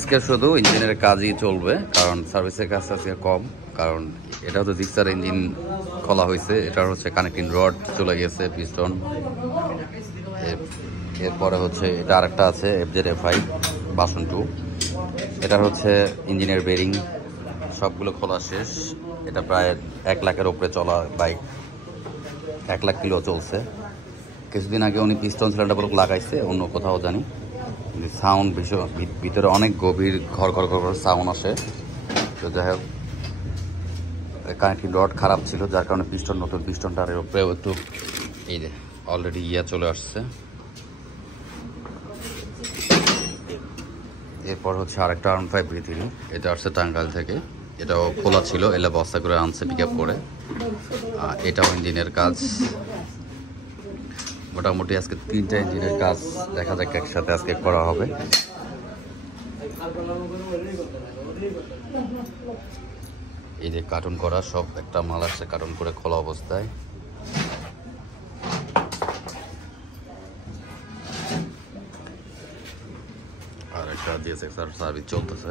আজকে শুধু ইঞ্জিনের কাজই চলবে, কারণ সার্ভিসের কাজ আজকে কম। কারণ এটা হচ্ছে জিক্সার ইঞ্জিন খোলা হয়েছে, এটার হচ্ছে কানেক্টিং রড চলে গেছে, পিস্টন। এরপরে হচ্ছে এটা আরেকটা আছে FZ-FI ভার্সন 2, এটার হচ্ছে ইঞ্জিনের বেরিং সবগুলো খোলা শেষ। এটা প্রায় 1 লাখের উপরে চলা বাইক, 1 লাখ কিলো চলছে। কিছুদিন আগে উনি পিস্টন সিলিন্ডার লাগাইছে অন্য কোথাও জানি, সাউন্ড ভিতরে অনেক গভীর ঘর ঘর ঘর সাউন্ড আসে। তো যাই হোক, কানেক্টিং রড খারাপ ছিল, যার কারণে পিস্টন, নতুন পিস্টনটার উপরে একটু এই যে অলরেডি চলে আসছে। এরপর হচ্ছে আরেকটা R15 V3, এটা আসছে টাঙ্গাইল থেকে। এটাও খোলা ছিল, এলা বস্তা করে আনছে পিক আপ করে। এটাও ইঞ্জিনের কাজ। মোটামুটি আজকে 3টা ইঞ্জিনের কাজ দেখা যাক একসাথে আজকে করা হবে। এই যে কার্টুন করা সব, একটা মাল আসছে কার্টুন করে খোলা অবস্থায়। আর একটা DSX সার্ভিস চলতেছে।